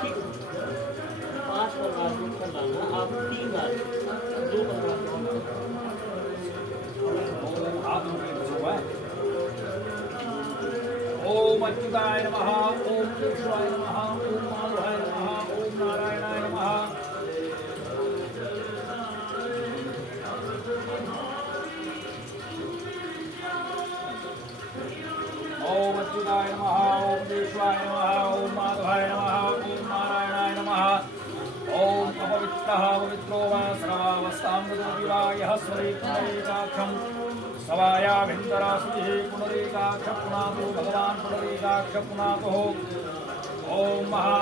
ठीक है। 5 प्रकार के उत्तर डालना आप 3 बार 2 प्रकार के ओम अच्युताय नमः, ओम केशवाय नमः, ओम माधवाय नमः, ओम नारायणाय नमः। ओम अच्युताय नमः, ओम केशवाय नमः, ओम माधवाय नमः, ओम नारायणाय नमः। ओम अपवित्रः पवित्रो वा सर्वावस्थाङ्गतो वा यः स्वरेकाक्षं सवायाभिन्दरासुः पुनरेकाक्ष पुनातो भगवान् पुनरेकाक्ष पुनातो। ओम महा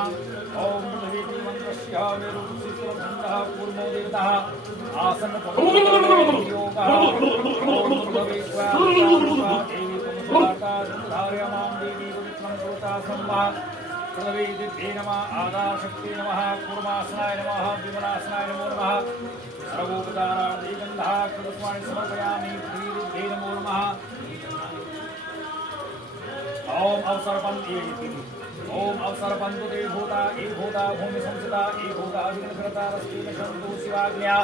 ओम पृथ्वी मंत्रस्य मेरुसूत्रबन्धः कूर्मो देवतः आसन योगः ओम भवेश्वरा देवी तुमस्वाता धार्यमां देवी पवित्रं श्रोता सम्मा सर्वे दिव्ये नमः आदाशक्ति नमः कूर्मासनाय नमः विमलासनाय नमो नमः सर्वोपचारार्थे गन्धः कृतस्वामि समर्पयामि दिव्ये नमो नमः। ओम अवसर्पन्ते ओम अवसर्पन्तु ते भूता ए भूता भूमि संस्थिता ए भूता अग्निकृता रस्तेन शन्तु शिवाज्ञा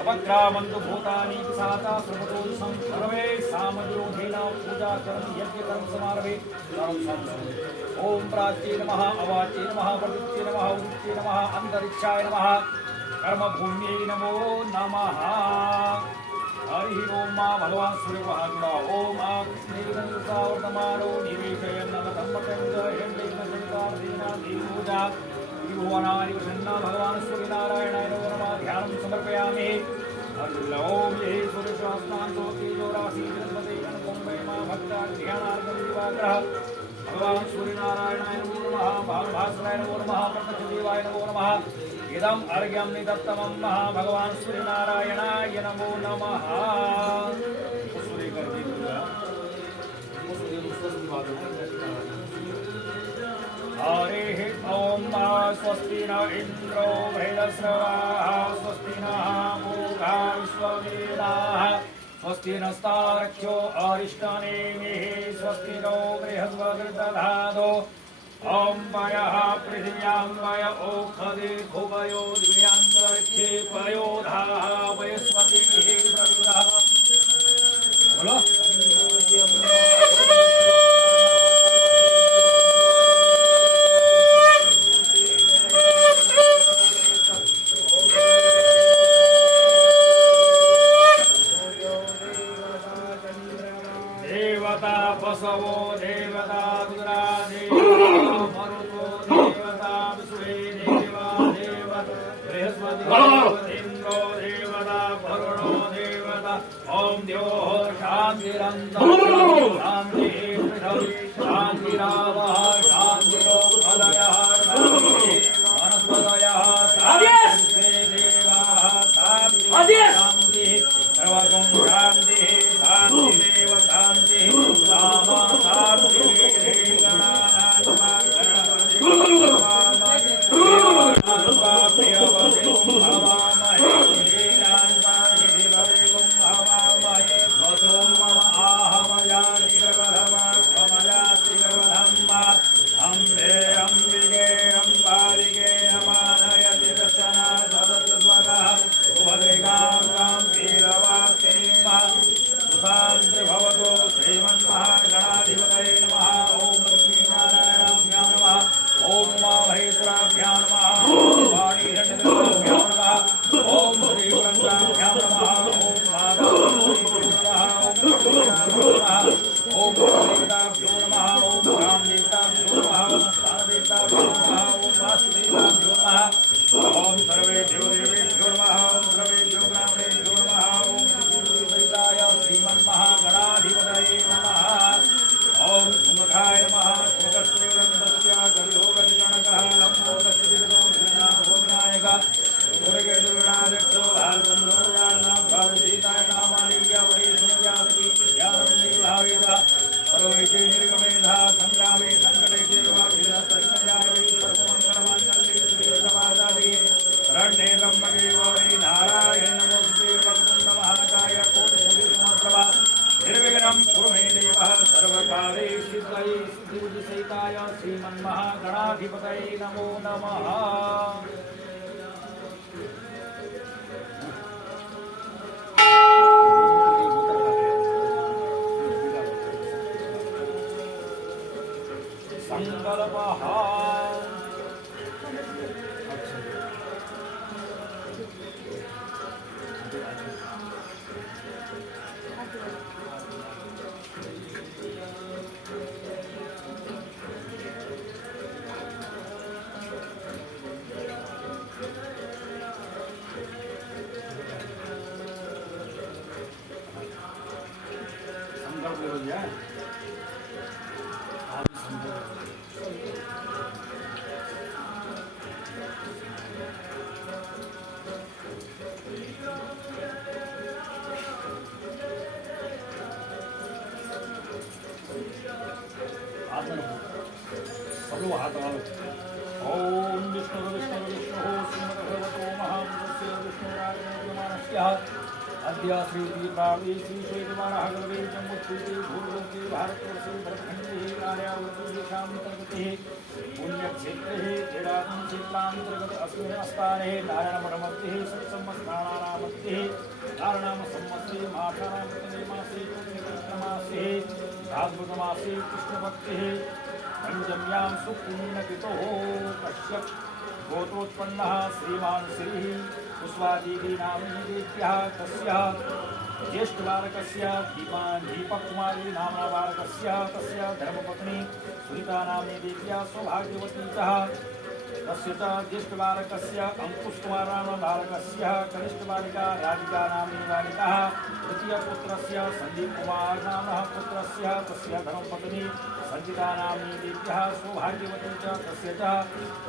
अपक्रामन्तु भूतानि पिशाचा सर्वतो सर्वे सामग्रोधेन पूजा कर्म यज्ञ कर्म समारभे ओम प्राच्ये नमः अवाच्ये नमः प्रवृत्ये नमः उदित्ये नमः अंतरिक्षाय नमः कर्मभूम्यै नमो नमः। हरि ओम मा भगवान सूर्य महागुणा ओम आकृष्णेन्द्रवर्तमानो निवेशयन्नमतम्बकन्दयन्तेन त्रिभुवनानि प्रसन्ना भगवान सूर्यनारायणाय नमो नमः। ध्यानं समर्पयामि। ओम ये सूर्यशास्त्रान्तो तेजो राशि बृहस्पति अनुकुम्भे मा भक्ता ध्यानार्थं दिवाकरः भगवान सूर्यनारायणाय नमो नमः। भानुभास्कराय नमो नमः। प्रत्यक्षदेवाय नमो नमः। इदम् अर्घ्यं निदत्तमं महा भगवान सूर्यनारायणाय नमो नमः। हरे ओम स्वस्ति न इंद्रो बृहस्पतिः स्वस्ति नः पूषा विश्ववेदाः स्वस्ति नस्तार्क्ष्यो अरिष्टनेमिः स्वस्ति नो बृहस्पतिर्दधातु ओम वयः पृथिव्यां वय ओखदे भुवयो द्व्यन्तरिक्षे पयोधाः वयस्पतिः प्रविदः। बोलो देवता बसवो देवता दुरा देवता मरुतो देवता विश्वे देवा देवता बृहस्पति इंद्रो देवता वरुणो देवता ओम द्योः शान्तिरन्तरिक्षं शान्तिः पृथिवी शान्तिरावः शान्तिरोपदयः शान्तिः वनस्पतयः शान्तिः देवाः शान्तिः सर्वगुं शान्तिः शान्तिरेव शान्तिः रामा शान्तिः भवतो श्रीमन्महागणाधिपतये नमः। ओम लक्ष्मीनारायणाभ्यां नमः। ओम उमामहेश्वराभ्यां नमः। ओम वाणीहिरण्यगर्भाभ्यां नमः। ओम श्रीवृन्दाभ्यां नमः। ओम माधवाभ्यो नमः। ओम देवताभ्यो नमः। ओम रामदेवताभ्यो नमः। ओम स्थानदेवताभ्यो नमः। ओम वासुदेवाभ्यो नमः। ओम सर्वेभ्यो देवेभ्यो नमः। ओम सर्वेभ्यो ब्राह्मणेभ्यो नमः। ओम श्रीमन्महागणाधिपतये नमः। ओम सुमुखाय नमः। सुमुखस्य गणपस्य गरुडो गणकः लम्बोदस्य गणाधिपतये नमो नमः। संकल्पः संकल्प हो जाए आप सब लोग हाथ डालो। ओम विष्णु विष्णु विष्णु श्रीमद्भगवतो महापुरुषस्य विष्णुराजमानस्य अद्य श्री दीपावली श्री श्वेतवारः गलवे जम्बुद्वीपे भूलोके भारतवर्षे भरतखण्डे आर्यावर्ते देशान्तर्गते पुण्यक्षेत्रे क्रीडाकुं क्षेत्रान्तर्गत अस्मिन् स्थाने नारायणमठमध्ये सत्सम्मस्नानानामध्ये नारायणाम संवत्सरे माघानामृतमे मासे पुण्यकृष्णमासे भाद्रपदमासे कृष्णभक्तिः पंचम्यां सुपुण्यकृतो कश्यप गोत्रोत्पन्नः श्रीमान् श्रीः कुस्वादीदी नाम्नी देव्याः तस्याः ज्येष्ठबालकस्य दीपकुमारी नाम्ना बालकस्य तस्य धर्मपत्नी सुनीता नाम्नी देव्या सौभाग्यवती च तस्य च ज्येष्ठबालकस्य अंकुशकुमार नाम बालकस्य कनिष्ठबालिका राधिका नाम्नी बालिका तृतीयपुत्रस्य सन्दीपकुमार नामः पुत्रस्य तस्य धर्मपत्नी संजिता नाम्नी देव्याः सौभाग्यवती च तस्य च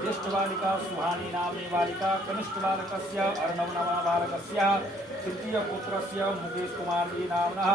ज्येष्ठबालिका सुहानी नाम्नी बालिका कनिष्ठबालकस्य अर्णव नाम बालकस्य तृतीयपुत्रस्य मुकेश कुमार नाम्नः